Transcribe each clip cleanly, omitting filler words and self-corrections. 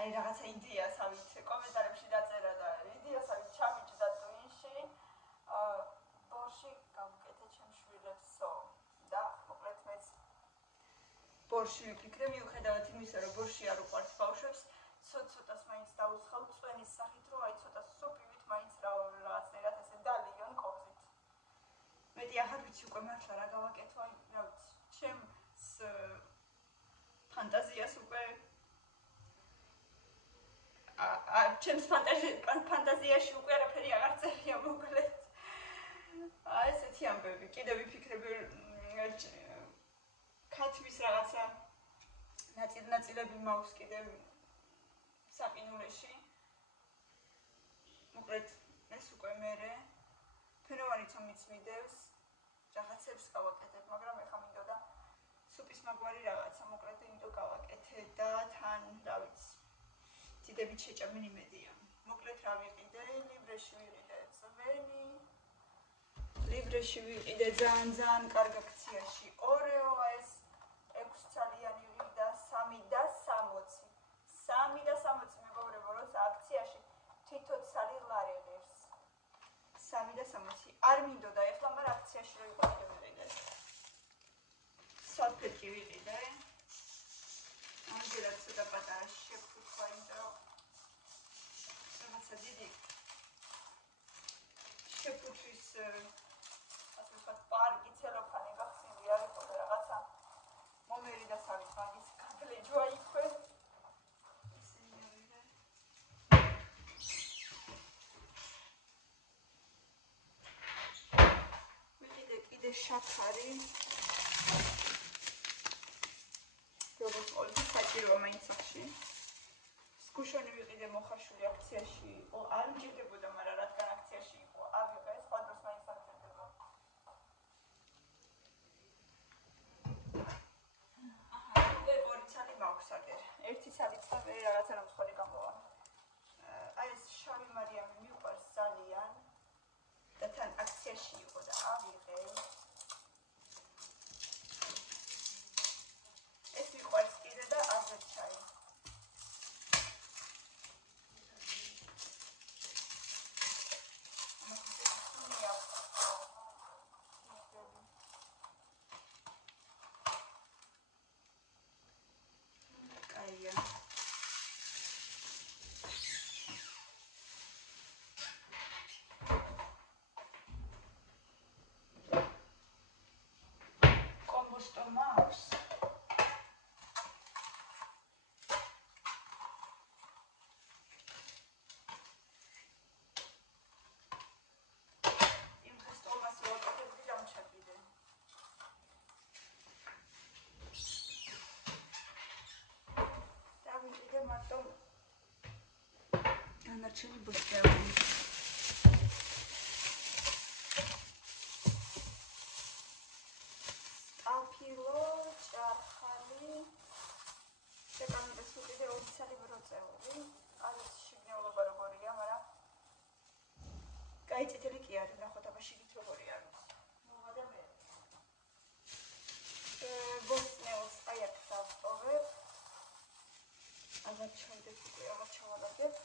აი რაღაცა იდეასავით კომენტარებში დაწერა და იდეასავით ჩამიჭდა ტვინში. ბორში გავუკეთე ჩემ შვილებსო და მოკლედ მეც ბორში ვიფიქრე, მიუხედავად იმისა, რომ ბორში არ უყვართ ბავშვებს, ცოტ-ცოტას მაინც დაუცხავ წვენის სახით, რომ აი ცოტა სუპივით მაინც რაღაცნაირად ესე დალიონ კოვზით. მეტი აღარ ვიცი უკვე მართლა რა გავაკეთო, აი რა ვიცი, ჩემს ფანტაზიას უკვე ჩემს ფანტაზიაში უკვე არაფერი აღარ წერია მოკლედ. აი ესეთი ამბები. კიდევ ვიფიქრები ქათმის რაღაცა ნაწილები მაქვს კიდევ საყინულეში. მოკლედ ეს უკვე მერე ფენოვანიც მიწმიდევს რაღაცებს გავაკეთებ, მაგრამ ეხლა მინდოდა სუპის მაგვარი რაღაცა, მოკლედ იმიტომ გავაკეთე და თან რა ვიცი დიდებით შეჭამენ იმედია. მოკლედ რა ვიყიდე, ლიბრეში ვიყიდე ძველი. ლიბრეში ვიყიდე ძალიან კარგ აქციაში. ორეო ეს 6 ცალიანი ვიყიდა 3.60. 3.60 მეგობრებო, როცა აქციაში თითო ცალი ლარი ღირს. 3.60. არ მინდოდა ეხლა, მაგრამ აქციაში რო იყო ვიყიდე. სალფეტკი ვიყიდე. ამჯერად ცოტა პატარა შეფუთვა, იმიტომ რომ რაღაცა დიდი შეფუთვის ასე ვთქვათ პარკი ცელოფანი გახსნილი არ იყო და რაღაცა მომერი და სავით მაგის გაგლეჯვა იქვე. ისინი ავიღე. ვიყიდე კიდე შაქარი. როგორც ყოველთვის საჭიროა მაინც სახში. სკუშონი ვიყიდე მოხარშული აქციაში იყო, არ მჭირდებოდა, მაგრამ რადგან აქციაში იყო, ავიღე, სხვა დროს მაინც არ მჭირდება. კიდე 2 ცალი მაქვს აგერ. 1 ცალიც და მე რაღაცა ნამსხოლი გამოვა. აი ეს შავი მარიამი მიყვარს ძალიან და თან აქციაში იყო და ავიღე. ეს მიყვარს კიდე და აზერჩაი. კომბოსტო მაქვს. Начали быстрее. Стапило, чархали. Чекаем до сюда, где он цели вроцевали. А здесь шигнеуло барабория, мара. Кайти телекияри, нахота башигит робория. Ну, вадаме. Боснеус аяксав овер. Азат чайдет, азат чаваладет.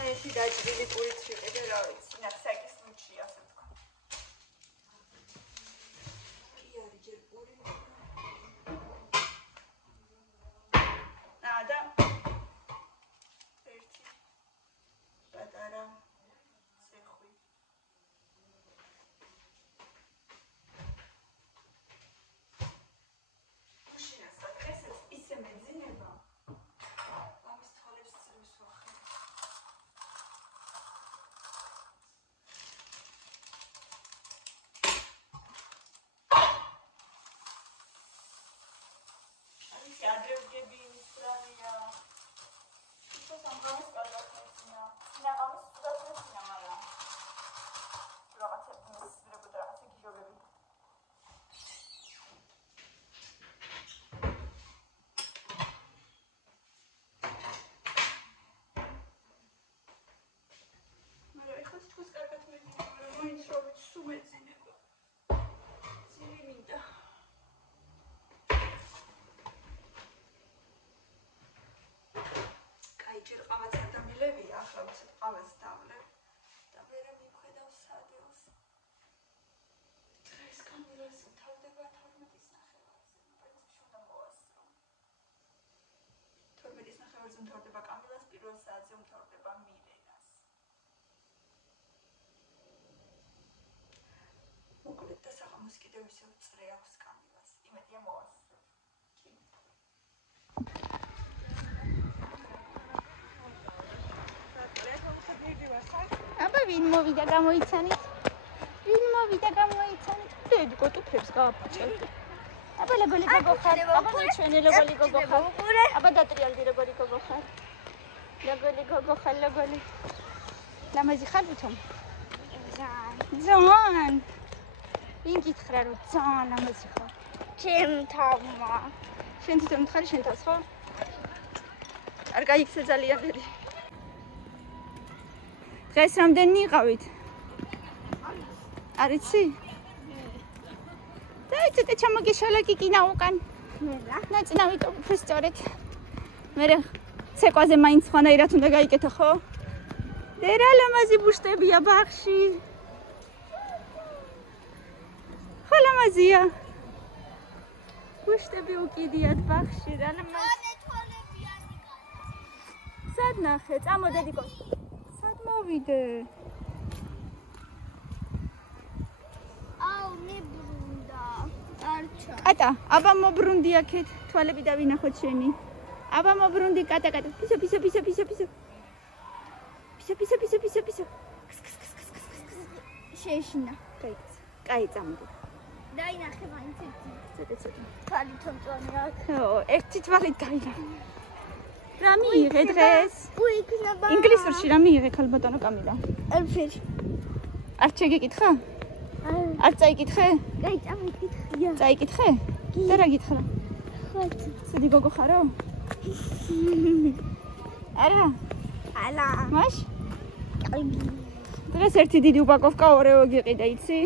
ესი დაჭრილი პურით ვიყიდე, რა ვიცი, ნახსაკის მუჩი, ასე ვთქვა. კი არის ჯერ პური. და ერთი პატარა ცეხვი. მაშინაც ესეც ისე მეძინება. ამის თვალებს წრეს ვახე. მოკლედ და საღამოს კიდევ ისევ წრეავს კამილას. იმედია მოასწრებს. აბა ვინ მოვიდა გამოიცანით? ვინ მოვიდა გამოიცანით? დედიკო ტუფლებს გააფუჭებ. აბა ლეგოლი გოგო ხარ. აბა მეჩვენე ლეგოლი გოგო ხარ. აბა დატრიალდი ლეგოლი გოგო ხარ. ლეგოლი გოგო ხარ ლეგოლი. ლამაზი ხარ ვითომ? ძალიან. ვინ გითხრა რომ ძალიან ლამაზი ხარ? ჩემ თავმა. შენ თვითონ ხარ შენ თავს ხო? არ გაიქცე ძალიან დიდი. დღეს რამდენი იყავით? არ იცი? და ცოტა ჩამოგეშალა კიკინა უკან. ნაწნავი ტოფი სწორედ. მე ცეკვაზე მაინც ხანაირად უნდა გაიკეთო ხო? და რა ლამაზი ბუშტებია ბაღში. ხო ლამაზია. ბუშტები უკიდიათ ბაღში რა ლამაზი. სად ნახე? წამოდე დიკო. სად მოვიდე? კატა, აბა მობრუნდი აქეთ, თვალები დავინახოთ შენი. აბა მობრუნდი კატა. პისო. პისო. შეეშინა. კაი წამოდი. დაინახე მაინც ერთი. ცოტა. თვალი თომწონი აქ. ხო, ერთი თვალი დაინახე. რა მიიღე დღეს? უიქნება. ინგლისურში რა მიიღე ქალბატონო კამილა? ერფერ. არ შეგეკითხა? არ წაიკითხე? კაი, წამიკითხია. წაიკითხე? და რა გითხრა? ხო. ცუდი გოგო ხარო? არა. ალა. მაშ? კარგი. დღეს ერთი დიდი უპაკოვკა ორეო გიყიდა, იცი?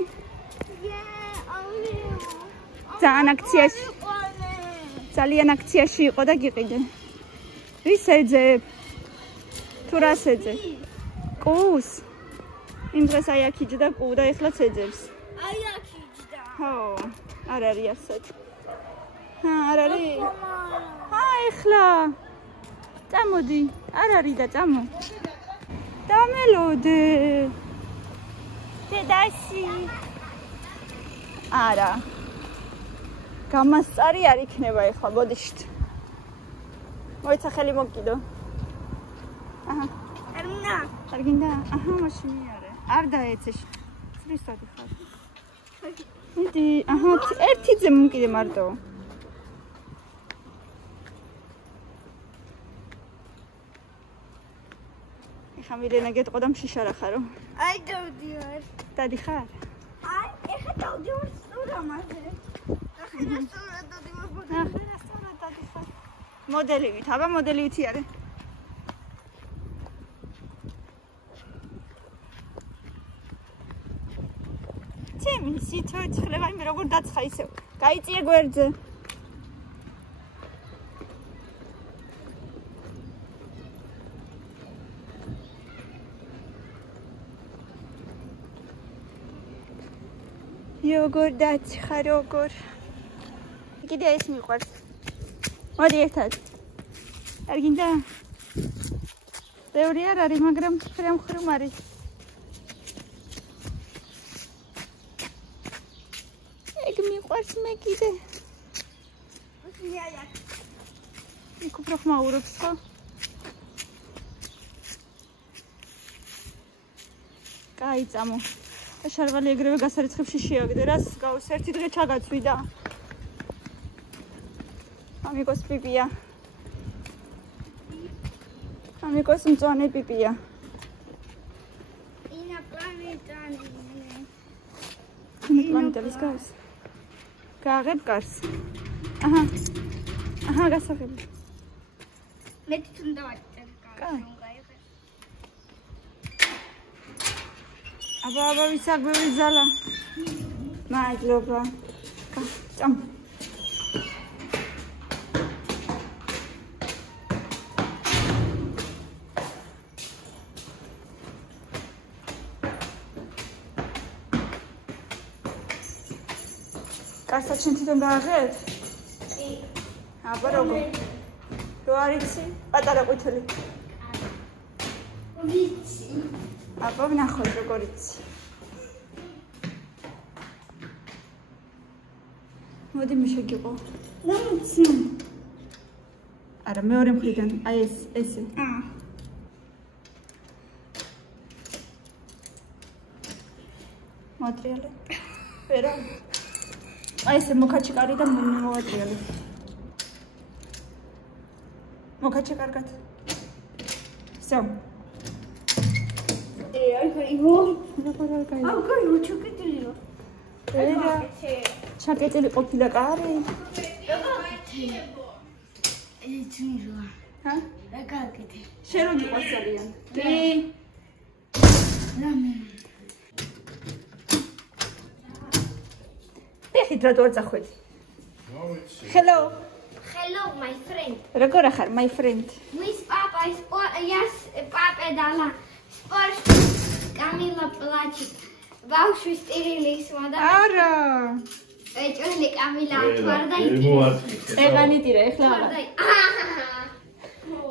ძალიან აქციაში იყო და გიყიდე. ვის ეძებ? თუ რას ეძებ? კუს. იმ დღეს აი აქ იჯდა კუ და ეხლაც ეძებს. აი აქ იჯდა. ხო, არ არის ასეთ. არ არის. ეხლა. წამოდი. არ არის და წამო. დამელოდე. დედაში. არა. გამასწარი არ იქნება ეხლა, ბოდიშთ. მოიცა ხელი მოგკიდო. აჰა. არ გინდა? აჰა, მაშინ მიარე. არ დაეცეშ. ცრისადი ხარ. მიდი, აჰა, ერთი ძე მომკიდე მარტო. ეხა მირენა გეტყო და მშიშარა ხარო? აი დავდივარ. დადი ხარ? აი, ეხა დავდივარ სტურამაზე. მოდელივით, აბა მოდელივით იარე. ჩემი სიცოცხლე ვაიმე როგორ დაცხა ისევ. გაიწიე გვერდზე. როგორ დაცხა როგორ. კიდე ეს მიყვარს. მოდი ერთად. არ გინდა? ბევრი არ არის, მაგრამ ხრემ არის. ეგ მიყვარს მე კიდე. იქ უფრო ხმაურობს ხო? კაი წამო. შარვალი ეგრევე გასარიცხებში შეაგდე, რას გავს ერთი დღე ჩაგაცვიდა. ამიგოს პიპია. ამიგოს მწვანე პიპია. ინა პლანეტანი. პლანეტალის გავს. გააღებ კარს. აჰა, გასაღები. მე თვითონ დავაჭერ კარს. აბა ვისაგვევი ზალა. მადლობა. წამ. კარსა შენ თვითონ გააღებ? კი. აბა როგორ? რო არ იცი? პატარა ყვითელი. ვიცი. აბა ვნახოთ როგორ იცი. მოდი მე შეგიყო. ნამიცი. არა, მეორე მხრიდან, აი ესე. მატრიალე. ვერა. აი ესე მოკაჩიკარი და მოვატრიალე. მოკაჩი კარგად. всё. ჩაკეტილი ყოფილა კარი. შენ რომ გიყვარს ძალიან. ეხით რა თორ წახვედი. Hello. Hello, my friend. როგორ ახარ, my friend? With papa is papa dala. Sport Camila плачет. Бабушка стерились, мада. არა. Эჭოლი Camila თვარდა ეგანიტირა, ეხლა არა.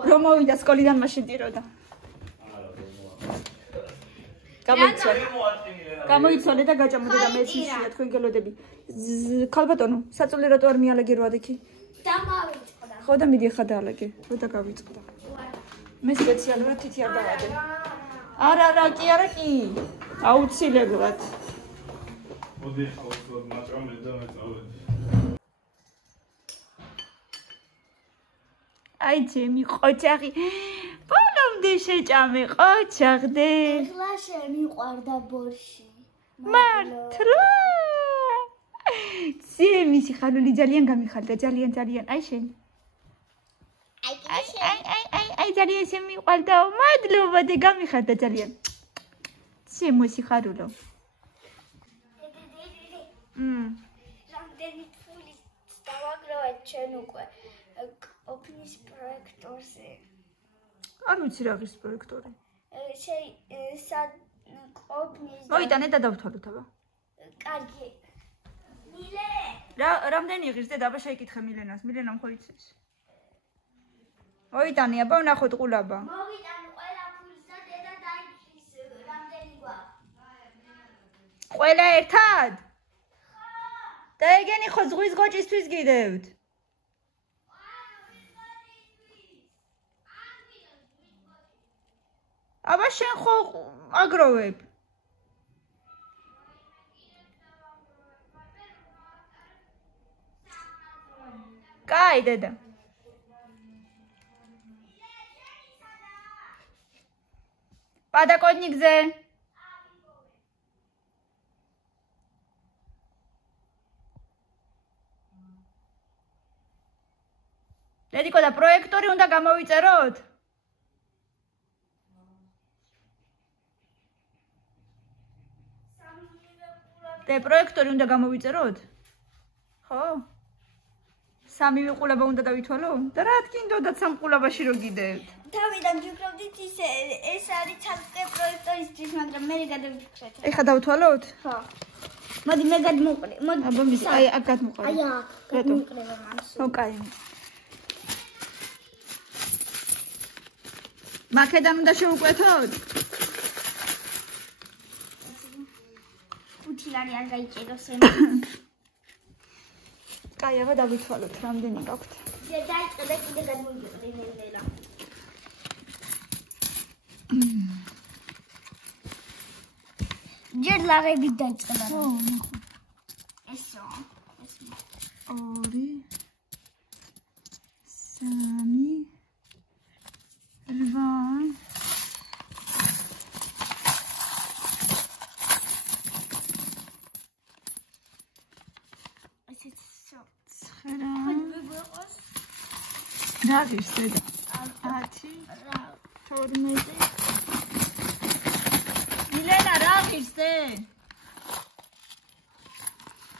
რომ მოვიდა სკოლიდან მაშინ დიროდა. გამოიცვალე და გაჭამოდა და მეც ისია თქვენ გელოდები. ქალბატონო, საწოლი რატო არ მიალაგე რო ადექი? დამავიწყდა. ხო და მიდი ხა დაალაგე, რო და გავიწყდა. მე სპეციალურად თითი არ დავადე. არა, კი. აუცილებლად. მოდი ხალხოდ მაჭრამე და მეწავედი. აი ჩემი ყოჩაღი. ბოლომდე შეჭამე ყოჩაღდე. ეხლა შემიყვარდა ბორში. მართლა. ძემი სიხარული ძალიან გამიხარდა, ძალიან. აი შენ. აი ძალიან შემიყვარდაო, მადლობა და გამიხარდა ძალიან. ძემო სიხარულო. რამდენი ფული დავაგროვეთ ჩვენ უკვე ოფნის პროექტორზე. არ ვიცი რა ღირს პროექტორი. ოფნის მოიტანე და დავთვალოთ აბა. კარგი. მილე. რამდენი ღირს და დაბა შეიკითხე მილენას. მილენამ ხო იცის. მოიტანე აბა ვნახოთ ყულაბა. მოვიტანე ყველა ფულს და დედა დაიფრის რამდენი გვაქვს. ყველა ერთად? და ეგენი ხო ზღვის გოჭისთვის გიდევთ? აბა შენ ხო აგროვებ? კაი დედა. პადაკოდნიკზე. დედიკო და პროექტორი უნდა გამოვიწეროთ? და პროექტორი უნდა გამოვიწეროთ? ხო? სამივე ყულაბა უნდა დავითვალო? და რა თქინდოდათ სამ ყულაბაში რო გიდევთ? თავიდან ვფიქრობდით ეს არის ცალკე პროექტორისთვის, მაგრამ მე გადავიფიქრეთ. ეხა დავთვალოთ? ხო. მოდი მე გადმოყრე. მოდი. აბა მის აი აქ გადმოყარე. აი აქ გადმოყრება მანს. ხო, კაი. მაქედან უნდა შევუკვეთოთ? 5 ლარი არ გაიჭედოს ემ. კაი, აბა დავითვალოთ, რამდენი გაქვთ? დაიწყე და კიდე გადმოვიყრე ნელ-ნელა. ჯერ ლაღებით დაიწყე და. ხო, ნახო. ესო. 2 3 რა ღირს დედა? 10 12 მილენა რა ღირს დე?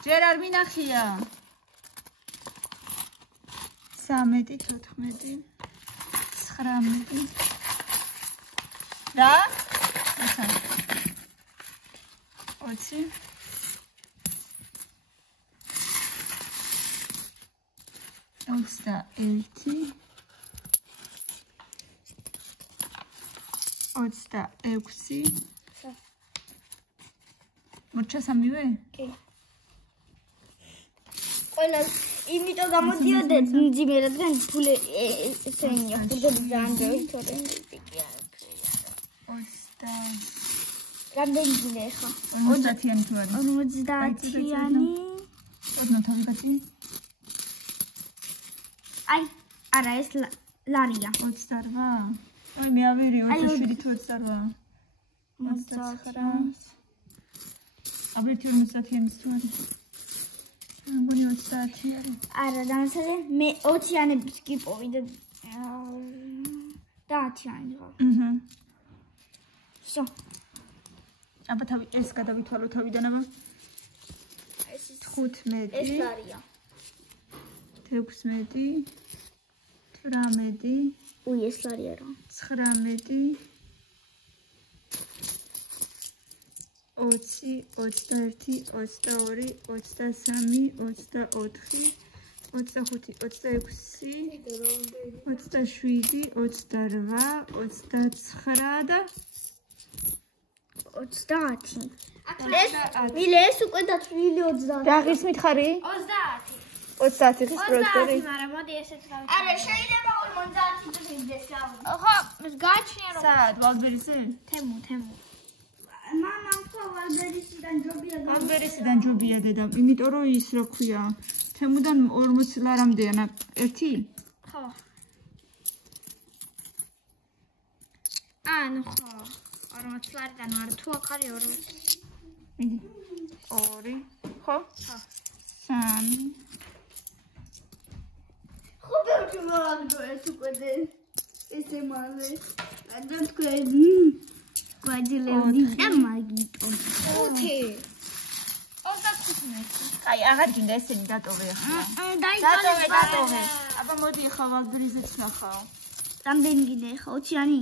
ჯერ არ მინახია 13 14 19 რა? 20 26 მოჩა სამივე? კი. ყველა იმიტომ გამოდიოდეთ მძიმე რადგან ფული ესენია ფულები ძალიან თორე რამდენი გინე ხო 50-იანი თუ არის 50-იანი ოდნავ თავი გაწი აი არა ეს ლარია 28 აი მე ავირი 27 თუ 28 29 აბრეთი 50-იანი თუ არის მგონი 30 არის არა დამსალე მე 20-იანებს გიპოვი და 10-იანი ვარ всё აბა თავი ეს გადავითვალო თავიდან აბა ეს 15 ეს ლარია 16 18 უი ეს ლარია რა 19 20 21 22 23 24 25 26 27 28 29 და 30 ეს უკვე დათვლილი 30 რა ღირს მითხარი 30 30 ღირს პროექტორი მაგრამ მოდი ესეც რა არა შეიძლება 50 წუთის გავი ხო გააჩნია რომ სად ვალბერიზე თემუ მამამ ხო ვალბერისიდან ჯობია დედა იმიტომ რომ ის რა ქვია თემუდან 40 ლარამდეა ერთი ხო ანუ ხო 40 ლარიდან არ თუ ახარი 2 ხო? ხო. 3 ხო ბევრი მაგდოეთ უკვე ესე მალე. ადან თქვენ გვაჯილები და მაგიტო. 5 აი აღარ გინდა ესენი დატოვე ახლა. დატოვე. აბა მოდი ახლა ვალბერიზეც ნახავ. რამდენი გინდა ახლა 20-იანი?